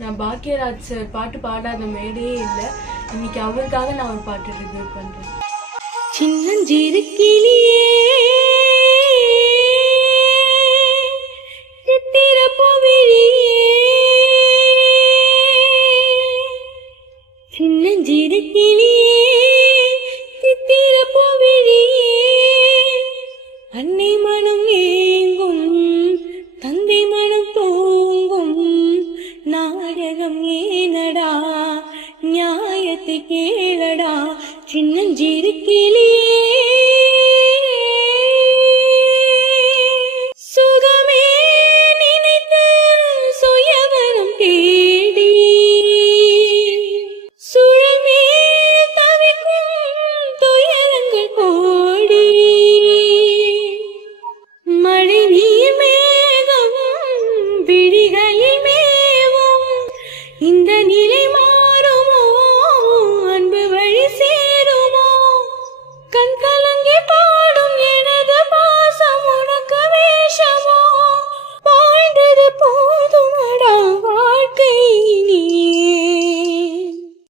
நான் பாக்கியராஜ் சார் பாட்டு பாடாத மேடையே இல்லை. இன்னைக்கு அவருக்காக நான் ஒரு பாட்டு ரிவ்யூ பண்றேன். சின்னஞ்சிறு கிளியே சின்னஞ்சிறு கிளியே சித்திர போவிழியே அன்னை மனம் ஏங்கும் தந்தை மனம் தூங்கும் நாடகம்